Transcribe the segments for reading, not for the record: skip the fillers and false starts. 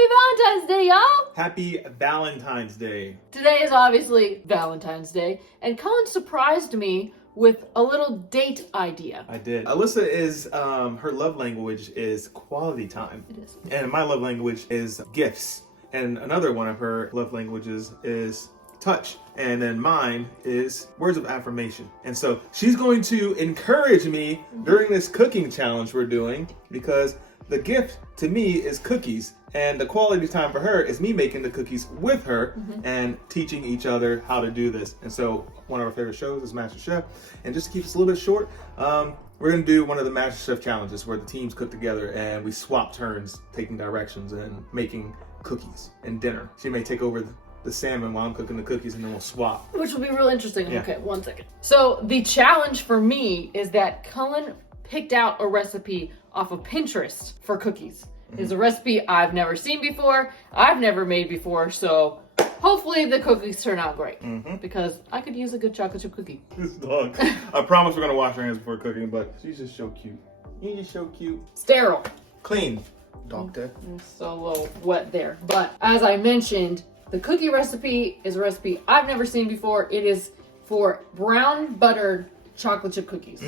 Happy Valentine's Day, y'all! Happy Valentine's Day. Today is obviously Valentine's Day, and Cullen surprised me with a little date idea. I did. Alyssa is, her love language is quality time. It is. And my love language is gifts. And another one of her love languages is touch. And then mine is words of affirmation. And so she's going to encourage me during this cooking challenge we're doing, because the gift to me is cookies. And the quality time for her is me making the cookies with her and teaching each other how to do this. And so one of our favorite shows is MasterChef. And just to keep this a little bit short, we're gonna do one of the MasterChef challenges where the teams cook together and we swap turns taking directions and making cookies and dinner. She may take over the salmon while I'm cooking the cookies, and then we'll swap. Which will be real interesting. Yeah. Okay, 1 second. So the challenge for me is that Cullen picked out a recipe off of Pinterest for cookies. It's a recipe I've never seen before, I've never made before, so hopefully the cookies turn out great. Because I could use a good chocolate chip cookie. This dog. I promise we're gonna wash our hands before cooking, but she's just so cute. You're just so cute. Sterile. Clean, doctor. So a little wet there. But as I mentioned, the cookie recipe is a recipe I've never seen before. It is for brown buttered chocolate chip cookies.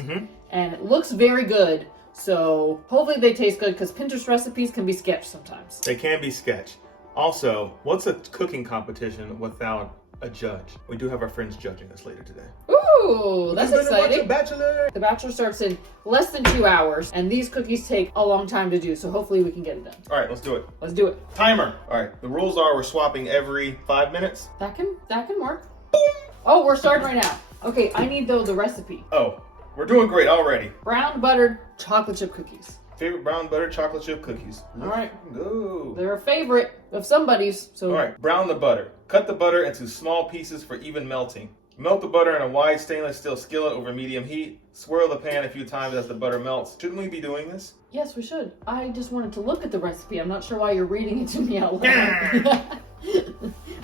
And it looks very good. So hopefully they taste good, because Pinterest recipes can be sketch sometimes. They can be sketch. Also, what's a cooking competition without a judge? We do have our friends judging us later today. Ooh, that's exciting. Bachelor. The Bachelor starts in less than 2 hours, and these cookies take a long time to do, so hopefully we can get it done. All right, let's do it. Let's do it. Timer. All right, the rules are we're swapping every 5 minutes. That can work. Boom. Oh, we're starting right now. Okay, I need the recipe. Oh, we're doing great already. Brown buttered chocolate chip cookies. Favorite brown butter chocolate chip cookies. All right. Go. They're a favorite of somebody's, so. All right, brown the butter. Cut the butter into small pieces for even melting. Melt the butter in a wide stainless steel skillet over medium heat. Swirl the pan a few times as the butter melts. Shouldn't we be doing this? Yes, we should. I just wanted to look at the recipe. I'm not sure why you're reading it to me out loud.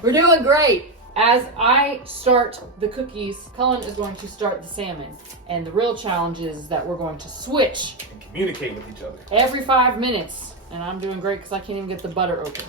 We're doing great. As I start the cookies, Cullen is going to start the salmon. And the real challenge is that we're going to switch And communicate with each other. every 5 minutes. And I'm doing great because I can't even get the butter open.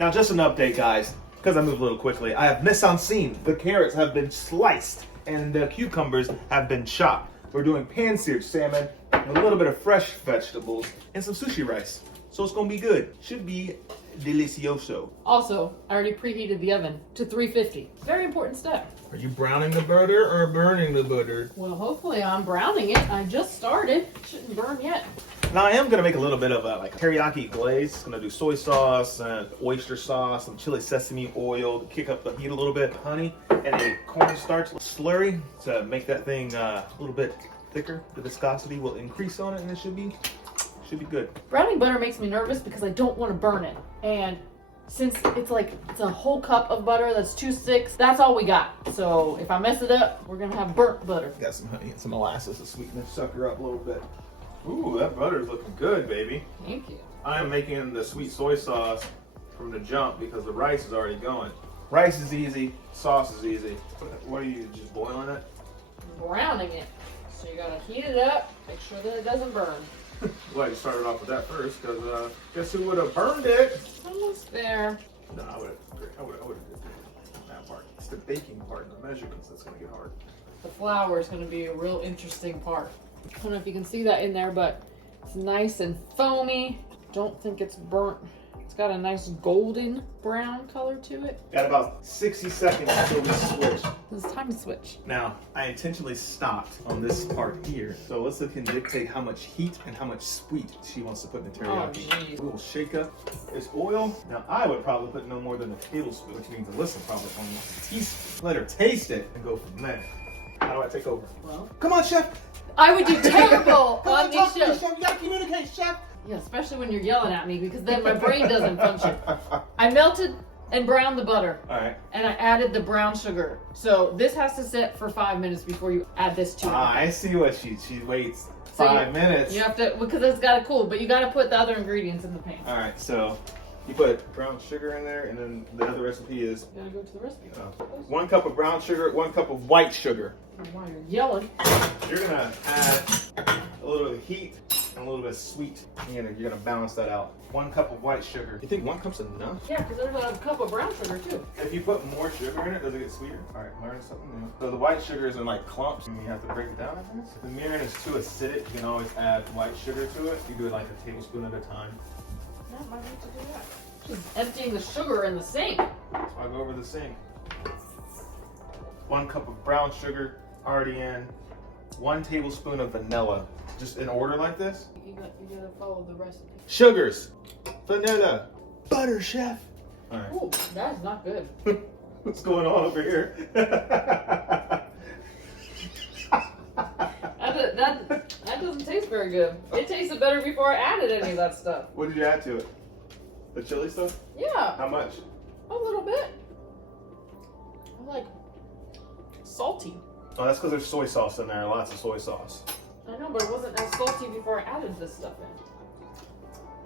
Now, just an update, guys, because I moved a little quickly. I have mise en scene. The carrots have been sliced and the cucumbers have been chopped. We're doing pan-seared salmon, and a little bit of fresh vegetables, and some sushi rice. So it's gonna be good. Should be delicioso. Also, I already preheated the oven to 350. Very important step. Are you browning the butter or burning the butter? Well, hopefully I'm browning it. I just started. Shouldn't burn yet. Now I am gonna make a little bit of a teriyaki glaze. Gonna do soy sauce and oyster sauce, some chili sesame oil to kick up the heat a little bit, honey, and a cornstarch slurry to make that thing a little bit thicker. The viscosity will increase on it, and it should be good. Browning butter makes me nervous because I don't want to burn it. And since it's a whole cup of butter that's 2/6, that's all we got. So if I mess it up, we're gonna have burnt butter. Got some honey and some molasses to sweeten this sucker up a little bit. Ooh, that butter's looking good, baby. Thank you. I am making the sweet soy sauce from the jump because the rice is already going. Rice is easy, sauce is easy. What are you, just boiling it? I'm browning it. So you gotta heat it up, make sure that it doesn't burn. Glad you started off with that first, because guess who would have burned it? Almost there. No, I would have that part. It's the baking part and the measurements that's gonna get hard. The flour is gonna be a real interesting part. I don't know if you can see that in there, but it's nice and foamy. Don't think it's burnt. It's got a nice golden brown color to it. Got about 60 seconds until we switch. It's time to switch. Now, I intentionally stopped on this part here, so Alyssa can dictate how much heat and how much sweet she wants to put in the teriyaki. Oh, geez. We will shake up this oil. Now, I would probably put no more than a tablespoon, which means Alyssa probably only wants a teaspoon. Let her taste it and go from there. How do I take over? Well, Come on, chef! I would do terrible on these talk to me, shows. chef. You gotta communicate, chef! Yeah, especially when you're yelling at me, because then my brain doesn't function. I melted and browned the butter. All right. And I added the brown sugar. So this has to sit for 5 minutes before you add this to it. I see what she waits So 5 minutes. You have to, because it's got to cool, but you got to put the other ingredients in the pan. All right, so you put brown sugar in there, and then the other recipe is You got to go to the recipe. 1 cup of brown sugar, 1 cup of white sugar. While you're yelling. You're gonna add a little bit of heat and a little bit of sweet. You're gonna balance that out. 1 cup of white sugar. You think 1 cup's enough? Yeah, because there's a cup of brown sugar too. If you put more sugar in it, does it get sweeter? All right, learn something new. So the white sugar is in like clumps, and you have to break it down. If the mirin is too acidic, you can always add white sugar to it. You do it like a tablespoon at a time. Yeah, I might need to do that. Just emptying the sugar in the sink. So I go over the sink. 1 cup of brown sugar already in. 1 tablespoon of vanilla. Just in order like this. You gotta follow the recipe. Sugars, vanilla, butter, chef. All right. Ooh, that is not good. What's going on over here? That doesn't taste very good. It tasted better before I added any of that stuff. What did you add to it? The chili stuff? Yeah, How much? a little bit. I like salty. Oh, that's because there's soy sauce in there. Lots of soy sauce. I know, but it wasn't as salty before I added this stuff in.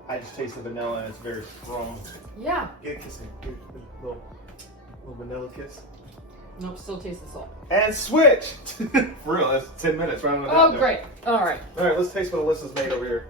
I just taste the vanilla and it's very strong. Yeah. Get a kiss in. Get a little vanilla kiss. Nope, still tastes the salt. And switch! For real, that's 10 minutes right on the dot Oh, there. great. All right. All right, let's taste what Alyssa's made over here.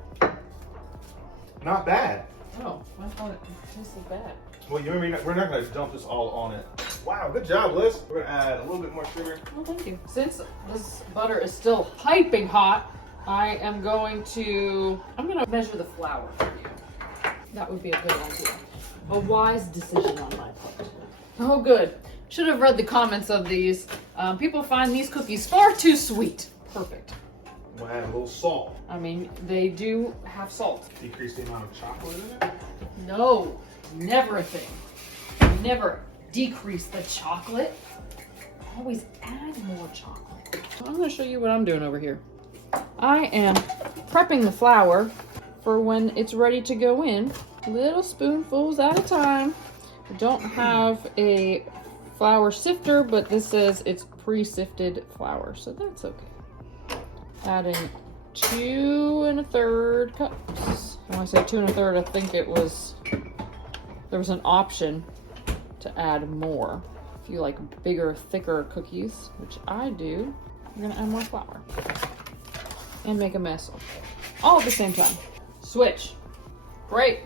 Not bad. Oh, I thought it tasted bad. Well, we're not going to dump this all on it. Wow, good job, Liz. We're going to add a little bit more sugar. Well, thank you. Since this butter is still piping hot, I'm going to measure the flour for you. That would be a good idea. A wise decision on my part. Oh, good. Should have read the comments of these. People find these cookies far too sweet. Perfect. We'll add a little salt. I mean, they do have salt. Decrease the amount of chocolate in it. No, never a thing. Never decrease the chocolate. Always add more chocolate. I'm going to show you what I'm doing over here. I am prepping the flour for when it's ready to go in. Little spoonfuls at a time. I don't have a flour sifter, but this says it's pre-sifted flour, so that's okay. Adding 2 1/3 cups. When I say 2 1/3, I think there was an option to add more. If you like bigger, thicker cookies, which I do, you're gonna add more flour. And make a mess all at the same time. Switch. Great.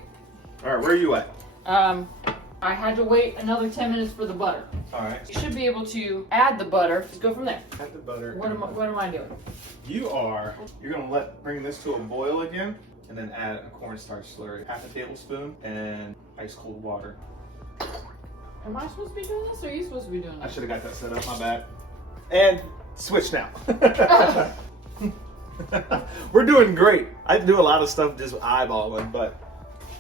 All right, where are you at? I had to wait another 10 minutes for the butter. All right. You should be able to add the butter. Just go from there. Add the butter. What am I doing? You're gonna bring this to a boil again, and then add a cornstarch slurry, 1/2 tablespoon, and ice cold water. Am I supposed to be doing this, or are you supposed to be doing I this? should have got that set up. My bad. And switch now. We're doing great. I do a lot of stuff just eyeballing, but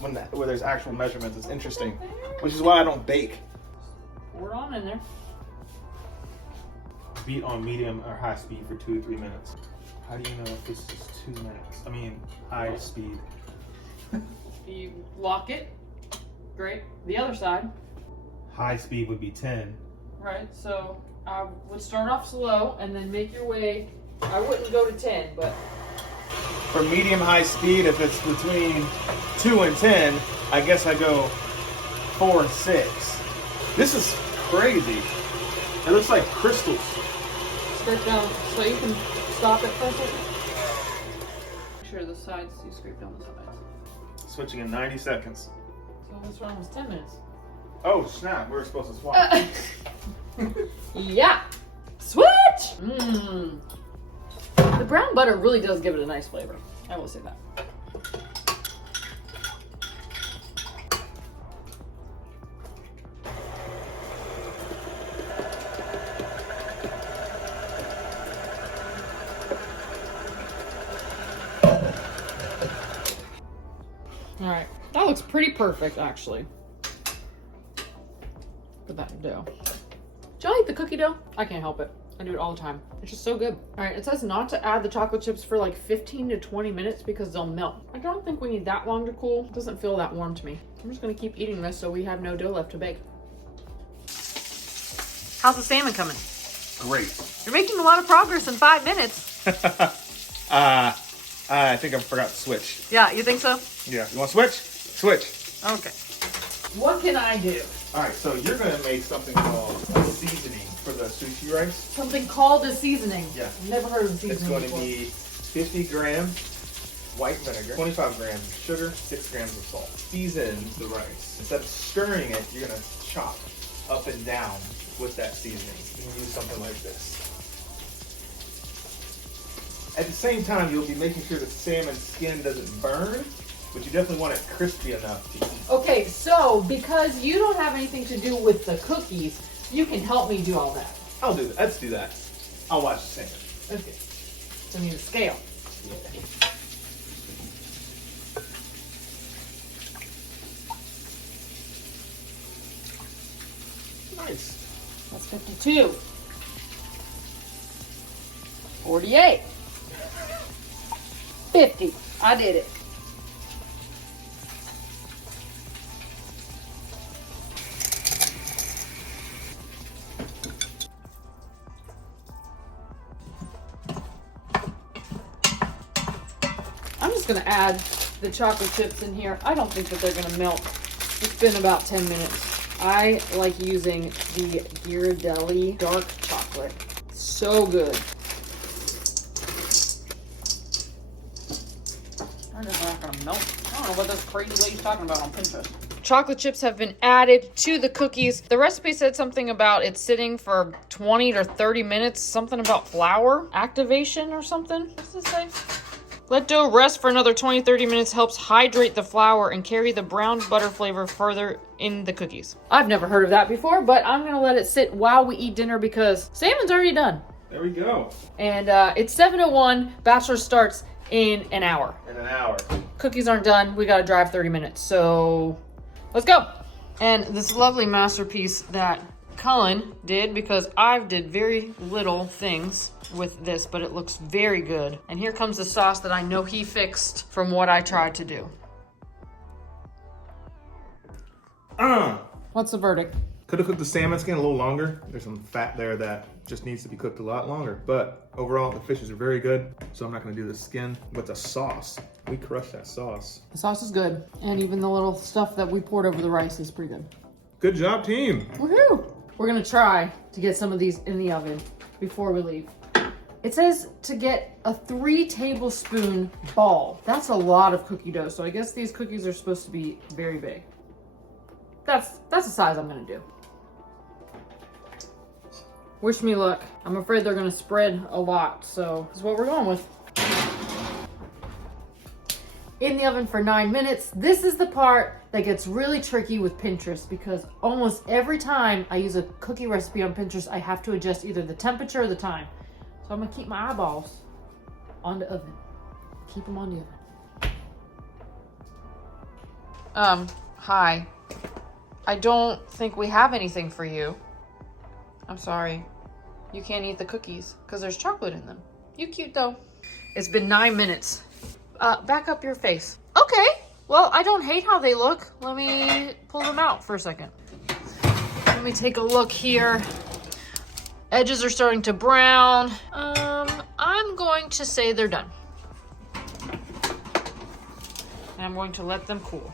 where there's actual measurements, it's interesting. Which is why I don't bake. Pour it on in there. Beat on medium or high speed for 2 to 3 minutes. How do you know if this is 2 minutes? I mean, high speed. You lock it. Great. The other side. High speed would be 10. Right. So I would start off slow and then make your way. I wouldn't go to 10, but For medium high speed, if it's between 2 and 10, I guess I go 4 and 6. This is crazy. It looks like crystals. scrape down so you can stop it for a second. Make sure the sides, you scrape down the sides. Switching in 90 seconds. So this round was 10 minutes. Oh snap, we were supposed to swap. Yeah. Switch! Mmm. The brown butter really does give it a nice flavor. I will say that. All right, that looks pretty perfect, actually. Put that in dough. Do you like the cookie dough? I can't help it. I do it all the time. It's just so good. All right, it says not to add the chocolate chips for like 15 to 20 minutes because they'll melt. I don't think we need that long to cool. It doesn't feel that warm to me. I'm just gonna keep eating this so we have no dough left to bake. How's the salmon coming? Great. You're making a lot of progress in 5 minutes. I think I forgot to switch. Yeah, you think so? Yeah, you want to switch? Switch. Okay. What can I do? All right, so you're gonna make something called a seasoning for the sushi rice. Something called a seasoning. Yeah. Never heard of It's seasoning going to before. be 50 grams white vinegar, 25 grams of sugar, 6 grams of salt. Season the rice. Instead of stirring it, you're gonna chop up and down with that seasoning. You can use something like this. At the same time, you'll be making sure the salmon skin doesn't burn, but you definitely want it crispy enough to eat. Okay, so because you don't have anything to do with the cookies, you can help me do all that. I'll do that. Let's do that. I'll watch the salmon. Okay. So I need a scale. Yeah. Nice. That's 52. 48. 50. I did it. I'm just going to add the chocolate chips in here. I don't think that they're going to melt. It's been about 10 minutes. I like using the Ghirardelli dark chocolate. So good. They're just not gonna melt. I don't know what this crazy lady's talking about on Pinterest. Chocolate chips have been added to the cookies. The recipe said something about it sitting for 20 to 30 minutes. Something about flour activation or something. What's this say? Let dough rest for another 20-30 minutes helps hydrate the flour and carry the brown butter flavor further in the cookies. I've never heard of that before, but I'm gonna let it sit while we eat dinner because salmon's already done. There we go. And it's 7:01, Bachelor starts in an hour. In an hour. Cookies aren't done, we gotta drive 30 minutes, so let's go. And this lovely masterpiece that Cullen did, because I've did very little things with this, but it looks very good. And here comes the sauce that I know he fixed from what I tried to do. What's the verdict? Could have cooked the salmon skin a little longer. There's some fat there that just needs to be cooked a lot longer. But overall, the fishes are very good. So I'm not gonna do the skin. But the sauce, we crushed that sauce. The sauce is good. And even the little stuff that we poured over the rice is pretty good. Good job, team. Woohoo! We're gonna try to get some of these in the oven before we leave. It says to get a 3 tablespoon ball. That's a lot of cookie dough. So I guess these cookies are supposed to be very big. That's the size I'm gonna do. Wish me luck. I'm afraid they're gonna spread a lot, so this is what we're going with. In the oven for 9 minutes. This is the part that gets really tricky with Pinterest because almost every time I use a cookie recipe on Pinterest, I have to adjust either the temperature or the time. So I'm gonna keep my eyeballs on the oven. Keep them on the oven. Hi. I don't think we have anything for you. I'm sorry. You can't eat the cookies because there's chocolate in them. You cute though. It's been 9 minutes. Back up your face. Okay. Well, I don't hate how they look. Let me pull them out for a second. Let me take a look here. Edges are starting to brown. I'm going to say they're done. And I'm going to let them cool.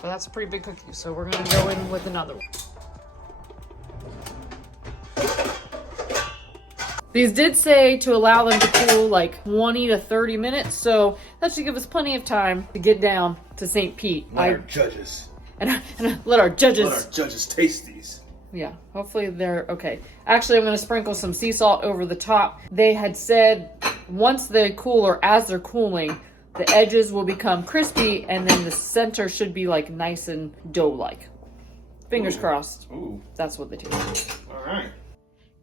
So that's a pretty big cookie. So we're gonna go in with another one. These did say to allow them to cool like 20 to 30 minutes. So that should give us plenty of time to get down to St. Pete. Let our judges. And let our judges. Let our judges taste these. Yeah, hopefully they're okay. Actually, I'm going to sprinkle some sea salt over the top. They had said once they cool or as they're cooling, the edges will become crispy and then the center should be like nice and dough-like. Fingers crossed. Ooh. That's what they do. All right.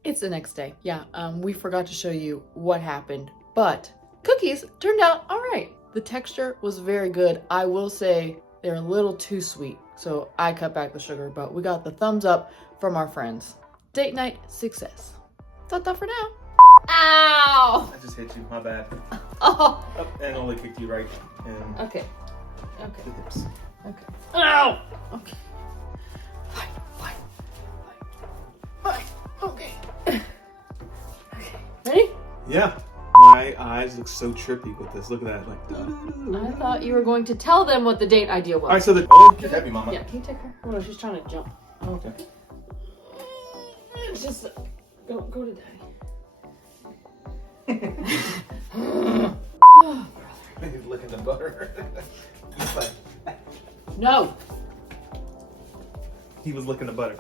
It's the next day. Yeah, we forgot to show you what happened, but cookies turned out all right. The texture was very good. I will say they're a little too sweet, so I cut back the sugar, but we got the thumbs up from our friends. Date night success. That's all for now. Ow! I just hit you. My bad. Oh. Up and only kicked you right in Okay. the Okay. hips. Okay. Ow! Okay. Fine. Okay. Okay. Ready? Yeah. My eyes look so trippy with this. Look at that. Like. I thought you were going to tell them what the date idea was. All right. So the. Oh, get heavy, mama. Yeah. Can you take her? Oh no, she's trying to jump. Okay. It's just go to daddy. Oh, brother. He's licking the butter. He's like, No. he was licking the butter.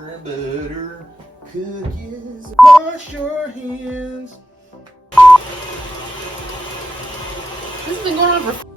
Burn butter, cookies, wash your hands. This has been going on for